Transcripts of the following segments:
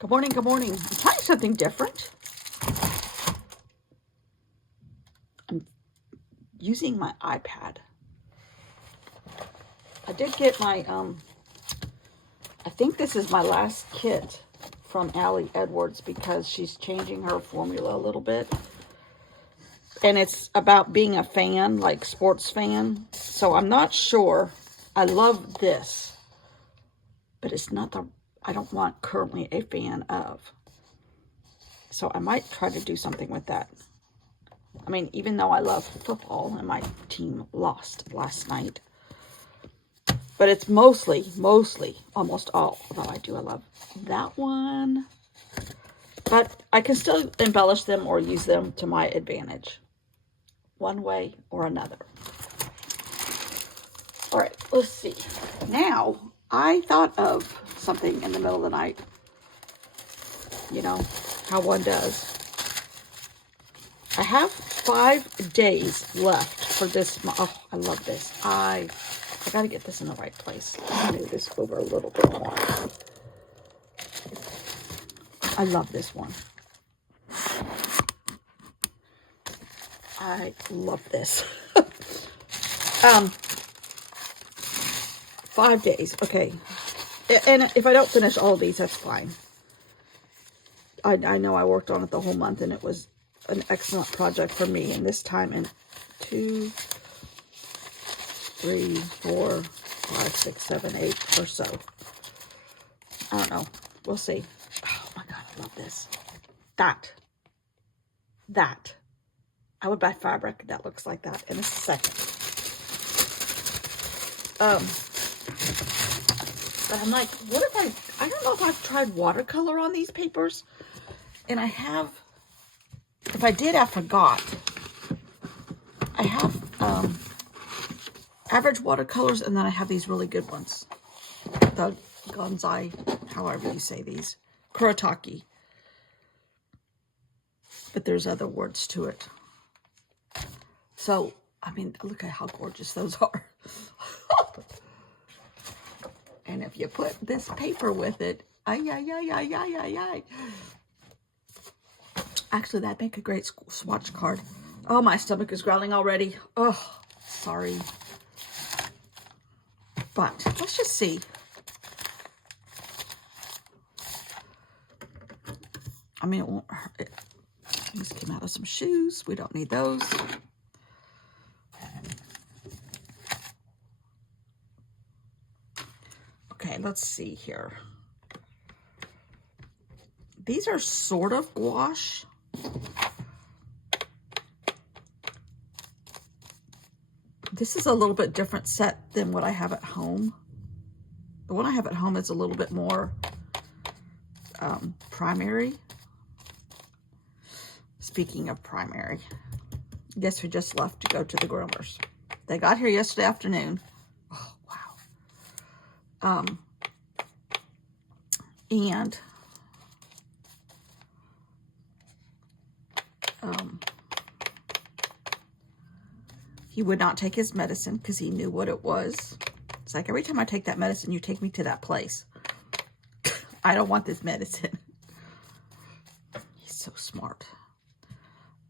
Good morning, good morning. I'm trying something different. I'm using my iPad. I did get my, I think this is my last kit from Allie Edwards because she's changing her formula a little bit. And it's about being a fan, like sports fan. So I'm not sure. I love this, but it's not the, I don't want currently a fan of. So I might try to do something with that. I mean, even though I love football and my team lost last night, but it's mostly, almost all, although I love that one. But I can still embellish them or use them to my advantage, one way or another. All right, let's see. Now, I thought of something in the middle of the night. You know, how one does. I have 5 days left for this month. Oh, I love this. I got to get this in the right place. Let me move this over a little bit more. I love this one. I love this. 5 days. Okay. And if I don't finish all of these, that's fine. I know I worked on it the whole month, and it was an excellent project for me. And this time in 2, 3, 4, 5, 6, 7, 8 or so. I don't know. We'll see. Oh my God, I love this. That. I would buy fabric that looks like that in a second. But I'm like, what if I don't know if I've tried watercolor on these papers. And I have, if I did, I forgot. I have average watercolors, and then I have these really good ones. The Gonzai, however you say these. Kuretake. But there's other words to it. So, I mean, look at how gorgeous those are. And if you put this paper with it, ay. Actually, that'd make a great swatch card. Oh, my stomach is growling already. Oh, sorry. But let's just see. I mean, it won't hurt. This came out of some shoes. We don't need those. Okay, let's see here. These are sort of gouache. This is a little bit different set than what I have at home. The one I have at home is a little bit more primary. Speaking of primary, guess who just left to go to the groomers? They got here yesterday afternoon. Oh, wow. And he would not take his medicine because he knew what it was. It's like, every time I take that medicine, you take me to that place. I don't want this medicine. He's so smart.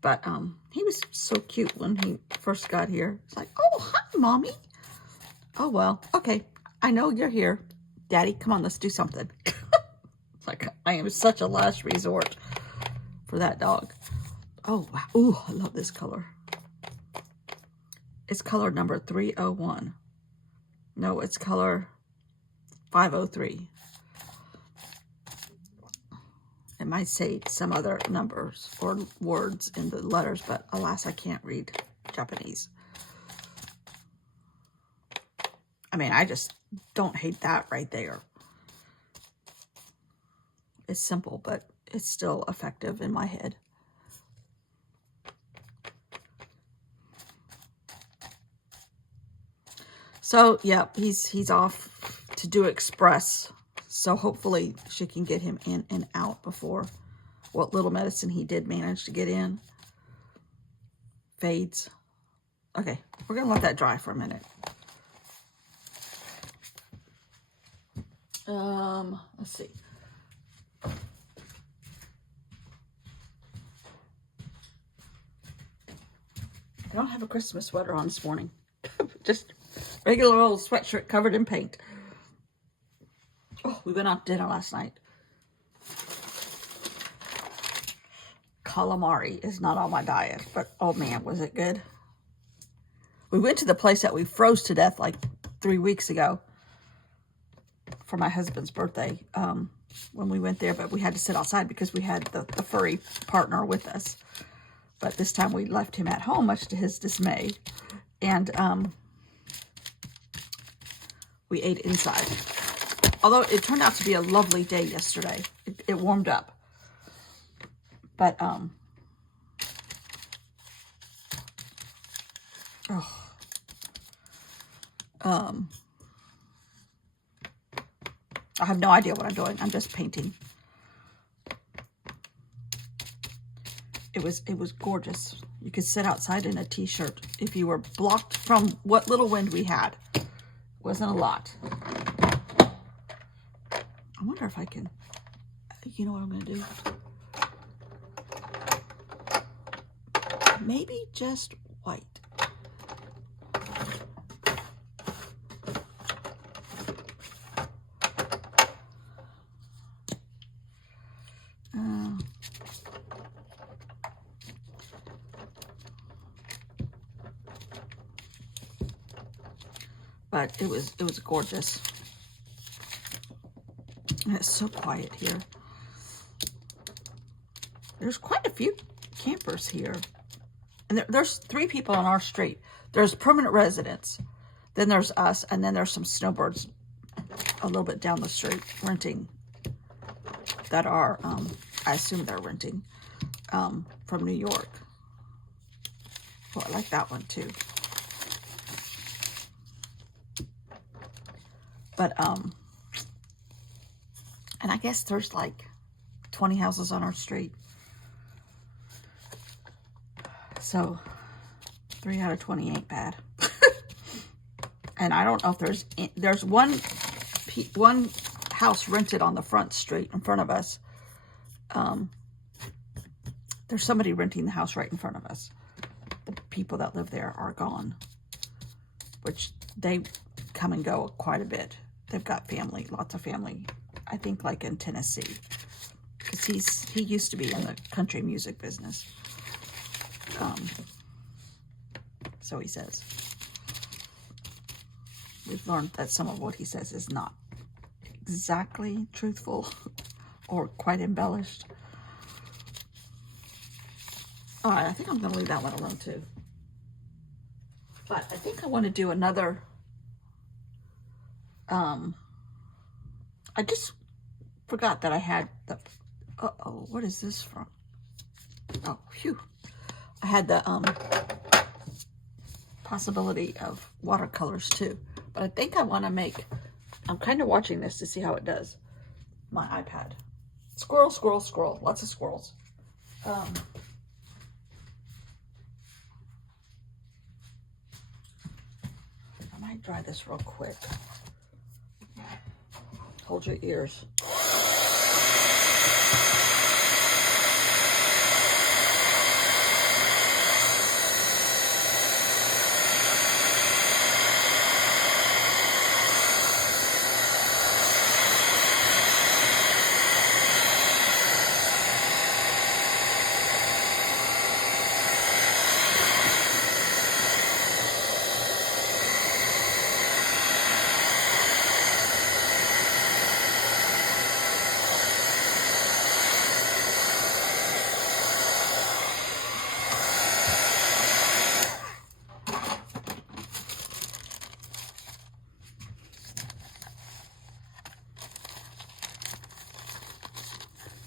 But he was so cute when he first got here. It's like, oh, hi, Mommy. Oh, well, okay. I know you're here. Daddy, come on, let's do something. It's like, I am such a last resort for that dog. Oh, wow. Ooh, I love this color. It's color number 301. No, it's color 503. It might say some other numbers or words in the letters, but alas, I can't read Japanese. I mean, I just don't hate that right there. It's simple, but it's still effective in my head. So, yeah, he's off to do express. So hopefully she can get him in and out before what little medicine he did manage to get in fades. Okay, we're going to let that dry for a minute. Let's see. I don't have a Christmas sweater on this morning. Just regular old sweatshirt covered in paint. Oh, we went out to dinner last night. Calamari is not on my diet, but oh man, was it good. We went to the place that we froze to death like 3 weeks ago for my husband's birthday when we went there, but we had to sit outside because we had the furry partner with us. But this time we left him at home, much to his dismay, and we ate inside. Although it turned out to be a lovely day yesterday. It warmed up. But, I have no idea what I'm doing. I'm just painting. It was gorgeous. You could sit outside in a t-shirt if you were blocked from what little wind we had. It wasn't a lot. I wonder if I can, you know what I'm going to do? Maybe just white. But it was gorgeous. And it's so quiet here. There's quite a few campers here. And there's 3 people on our street. There's permanent residents. Then there's us. And then there's some snowbirds a little bit down the street renting. That are, I assume they're renting from New York. Oh, I like that one too. But, and I guess there's like 20 houses on our street. So 3 out of 20 ain't bad. And I don't know if there's one house rented on the front street in front of us. There's somebody renting the house right in front of us. The people that live there are gone, which they come and go quite a bit. They've got family, lots of family, I think like in Tennessee, because he used to be in the country music business. So he says. We've learned that some of what he says is not exactly truthful or quite embellished. All right, I think I'm going to leave that one alone too. But I think I want to do another. I just forgot that I had the. Uh-oh, what is this from? Oh, phew. I had the possibility of watercolors too. But I think I want to make. I'm kind of watching this to see how it does. My iPad. Squirrel, squirrel, squirrel. Lots of squirrels. I might dry this real quick. Hold your ears.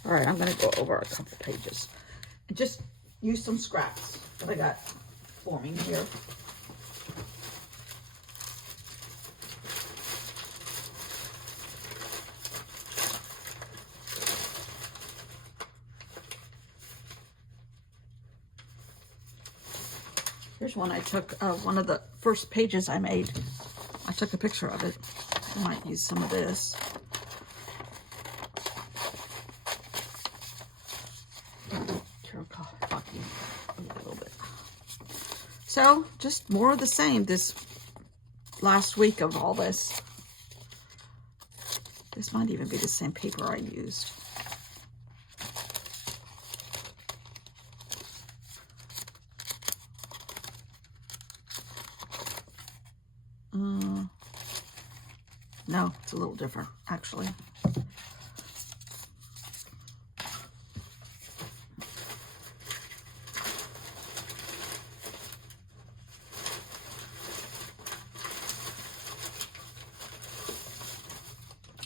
All right, I'm going to go over a couple pages and just use some scraps that I got forming here. Here's one I took, one of the first pages I made. I took a picture of it. I might use some of this. So, just more of the same this last week of all this. This might even be the same paper I used. No, it's a little different, actually.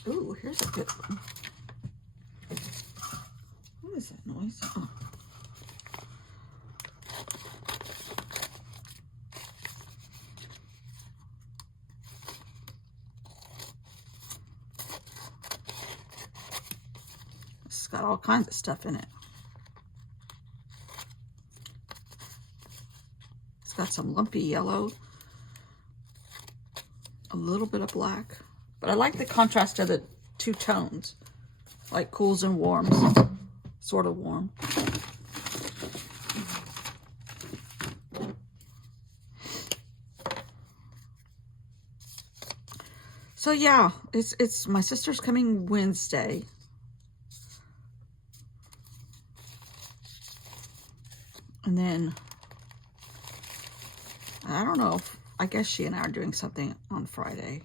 Ooh, here's a good one. What is that noise? Oh. It's got all kinds of stuff in it. It's got some lumpy yellow, a little bit of black. But I like the contrast of the two tones, like cools and warms, sort of warm. So yeah, it's my sister's coming Wednesday. And then, I don't know, I guess she and I are doing something on Friday.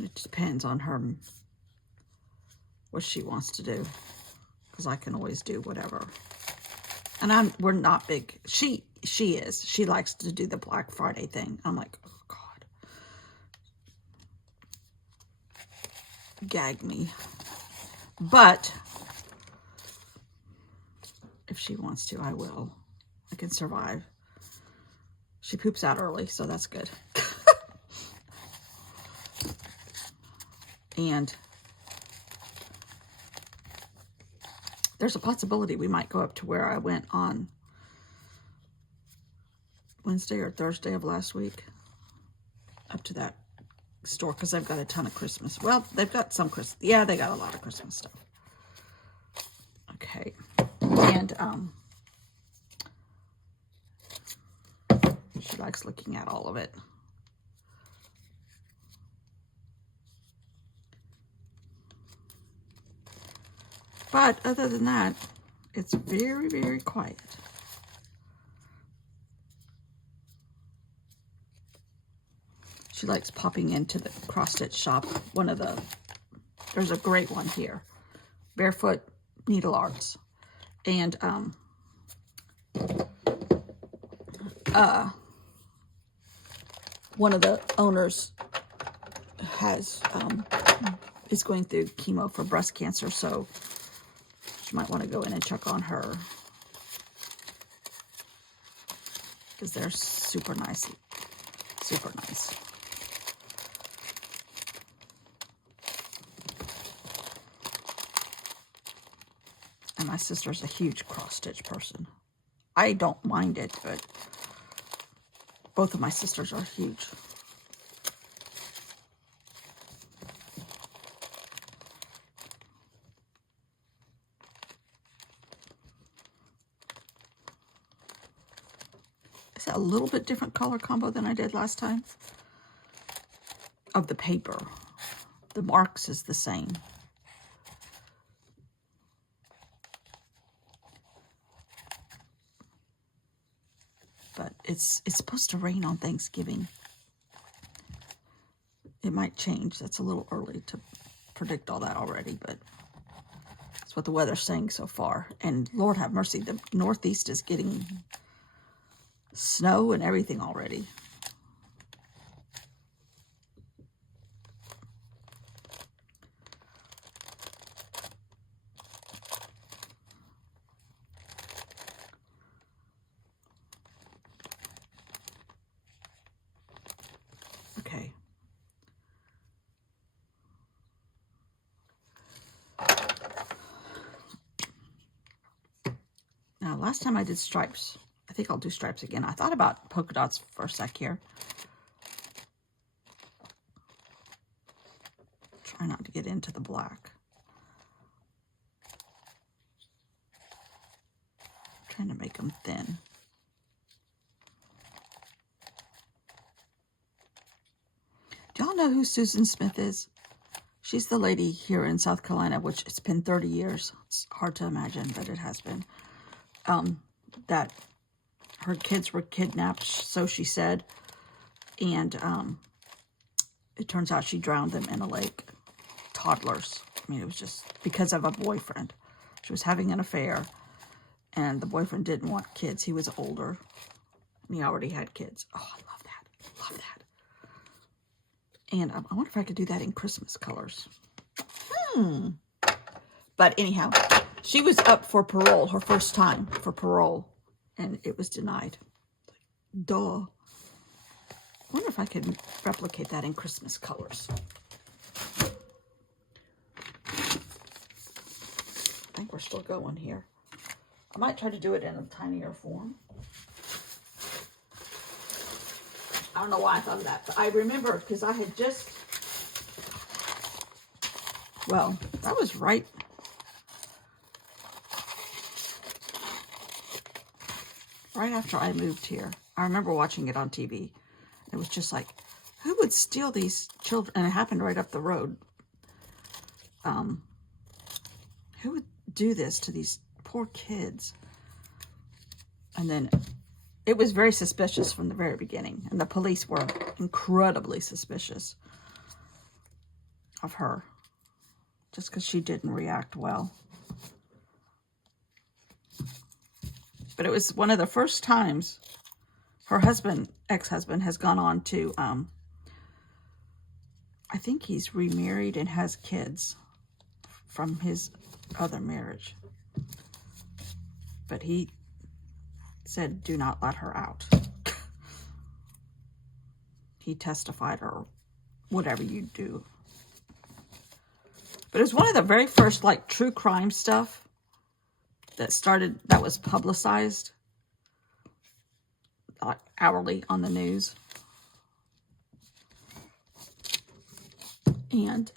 It depends on her, what she wants to do, because I can always do whatever. And we're not big. She is. She likes to do the Black Friday thing. I'm like, oh God, gag me. But if she wants to, I will. I can survive. She poops out early, so that's good. And there's a possibility we might go up to where I went on Wednesday or Thursday of last week. Up to that store, because they've got a ton of Christmas. Well, they've got some Christmas. Yeah, they got a lot of Christmas stuff. Okay. And she likes looking at all of it. But other than that, it's very, very quiet. She likes popping into the cross-stitch shop. There's a great one here. Barefoot Needle Arts. And one of the owners is going through chemo for breast cancer, so you might want to go in and check on her, because they're super nice. Super nice. And my sister's a huge cross-stitch person. I don't mind it, but both of my sisters are huge. It's a little bit different color combo than I did last time. Of the paper. The marks is the same. But it's supposed to rain on Thanksgiving. It might change. That's a little early to predict all that already, but that's what the weather's saying so far. And Lord have mercy, the Northeast is getting snow and everything already. Okay. Now, last time I did stripes, I think I'll do stripes again. I thought about polka dots for a sec here. Try not to get into the black. Trying to make them thin. Do y'all know who Susan Smith is? She's the lady here in South Carolina, which it's been 30 years. It's hard to imagine, but it has been. That her kids were kidnapped, so she said. And it turns out she drowned them in a lake. Toddlers. I mean, it was just because of a boyfriend. She was having an affair, and the boyfriend didn't want kids. He was older, and he already had kids. Oh, I love that. Love that. And I wonder if I could do that in Christmas colors. But anyhow, she was up for parole, her first time for parole, and it was denied. Duh. I wonder if I could replicate that in Christmas colors. I think we're still going here. I might try to do it in a tinier form. I don't know why I thought of that, but I remember because I had just, well, that was right after I moved here. I remember watching it on TV. It was just like, who would steal these children? And it happened right up the road. Who would do this to these poor kids? And then it was very suspicious from the very beginning. And the police were incredibly suspicious of her. Just because she didn't react well. But it was one of the first times her husband, ex-husband, has gone on to, I think he's remarried and has kids from his other marriage. But he said, do not let her out. He testified, or whatever you do. But it was one of the very first, like, true crime stuff that was publicized, like, hourly on the news. And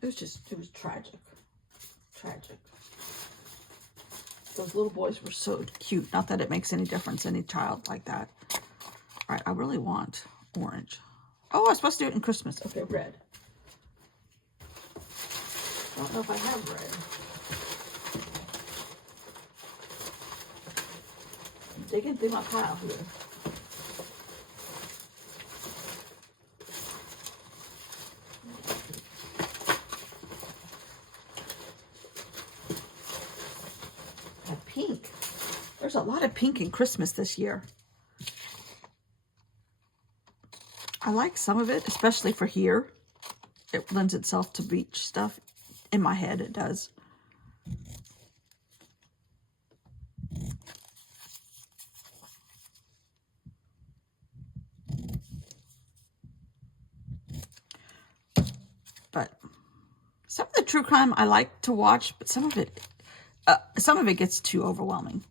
it was tragic. Tragic. Those little boys were so cute. Not that it makes any difference, any child like that. All right, I really want orange. Oh, I was supposed to do it in Christmas. Okay, red. I don't know if I have red. I'm digging through my pile here. Pink. There's a lot of pink in Christmas this year. I like some of it, especially for here. It lends itself to beach stuff. In my head, it does. But some of the true crime I like to watch, but some of it gets too overwhelming.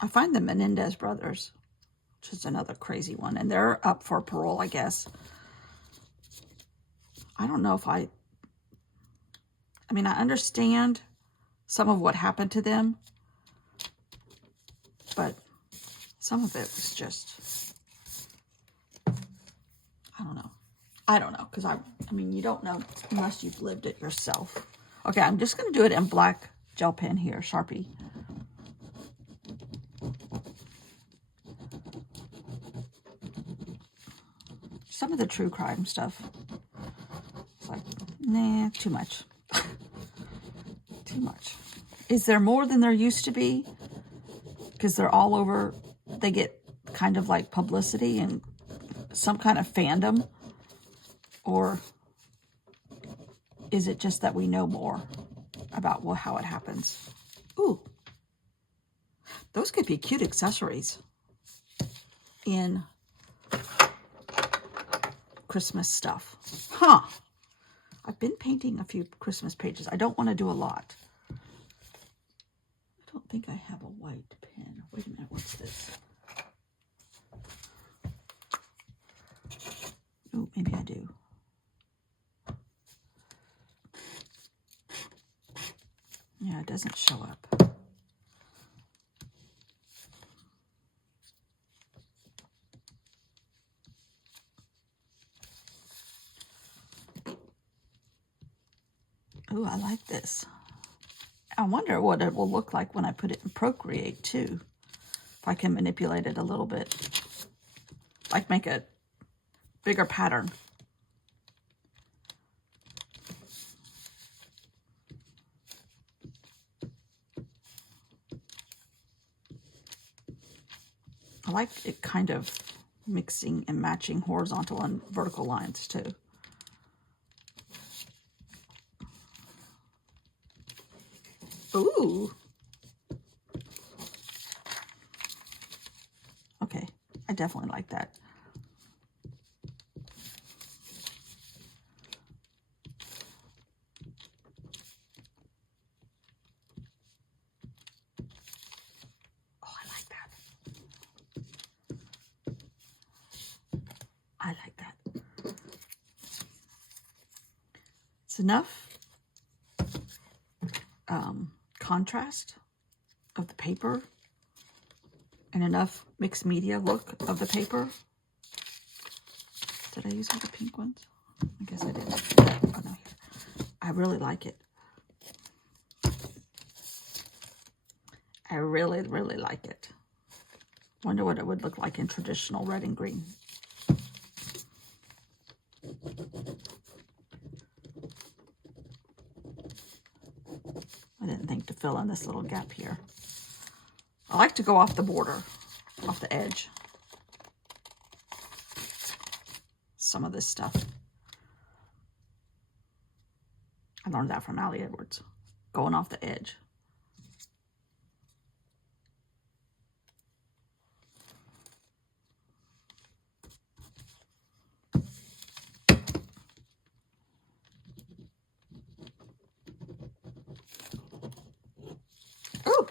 I find the Menendez brothers, which is another crazy one, and they're up for parole, I guess. I don't know if I mean, I understand some of what happened to them, but some of it was just, I don't know. I don't know, because I mean, you don't know unless you've lived it yourself. Okay, I'm just going to do it in black gel pen here, Sharpie. Some of the true crime stuff, it's like, nah, too much. Too much. Is there more than there used to be? Because they're all over, they get kind of like publicity and some kind of fandom. Or is it just that we know more about how it happens? Ooh, those could be cute accessories in Christmas stuff. Huh. I've been painting a few Christmas pages. I don't want to do a lot. I don't think I have a white pen. Wait a minute, what's this? Oh, maybe I do. Yeah, it doesn't show up. Oh, I like this. I wonder what it will look like when I put it in Procreate too. If I can manipulate it a little bit. Like make a bigger pattern. I like it kind of mixing and matching horizontal and vertical lines too. Ooh. Okay, I definitely like that. Oh, I like that. I like that. It's enough contrast of the paper and enough mixed media look of the paper. Did I use all the pink ones? I guess I didn't. Oh, no, here. I really like it. I really, really like it. Wonder what it would look like in traditional red and green. I didn't think to fill in this little gap here. I like to go off the border, off the edge. Some of this stuff. I learned that from Ali Edwards. Going off the edge. Ooh.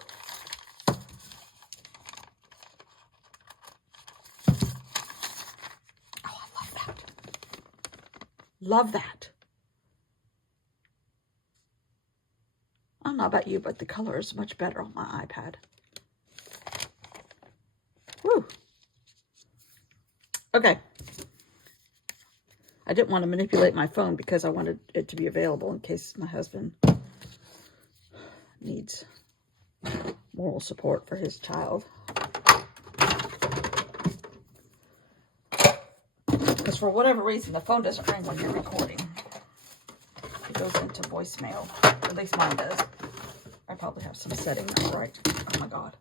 Love that. I don't know about you, but the color is much better on my iPad. Woo. Okay. I didn't want to manipulate my phone because I wanted it to be available in case my husband needs moral support for his child. Because for whatever reason, the phone doesn't ring when you're recording. It goes into voicemail. At least mine does. I probably have some setting not right. Oh my God.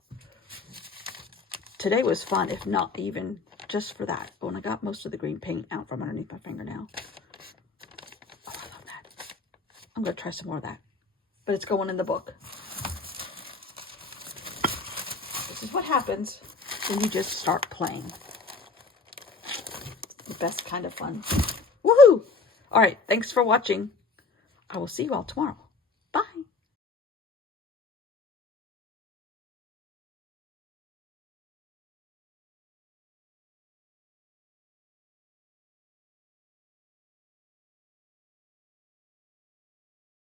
Today was fun, if not even just for that. When I got most of the green paint out from underneath my fingernail. Oh, I love that. I'm going to try some more of that. But it's going in the book. This is what happens when you just start playing. The best kind of fun. Woohoo! All right, thanks for watching. I will see you all tomorrow.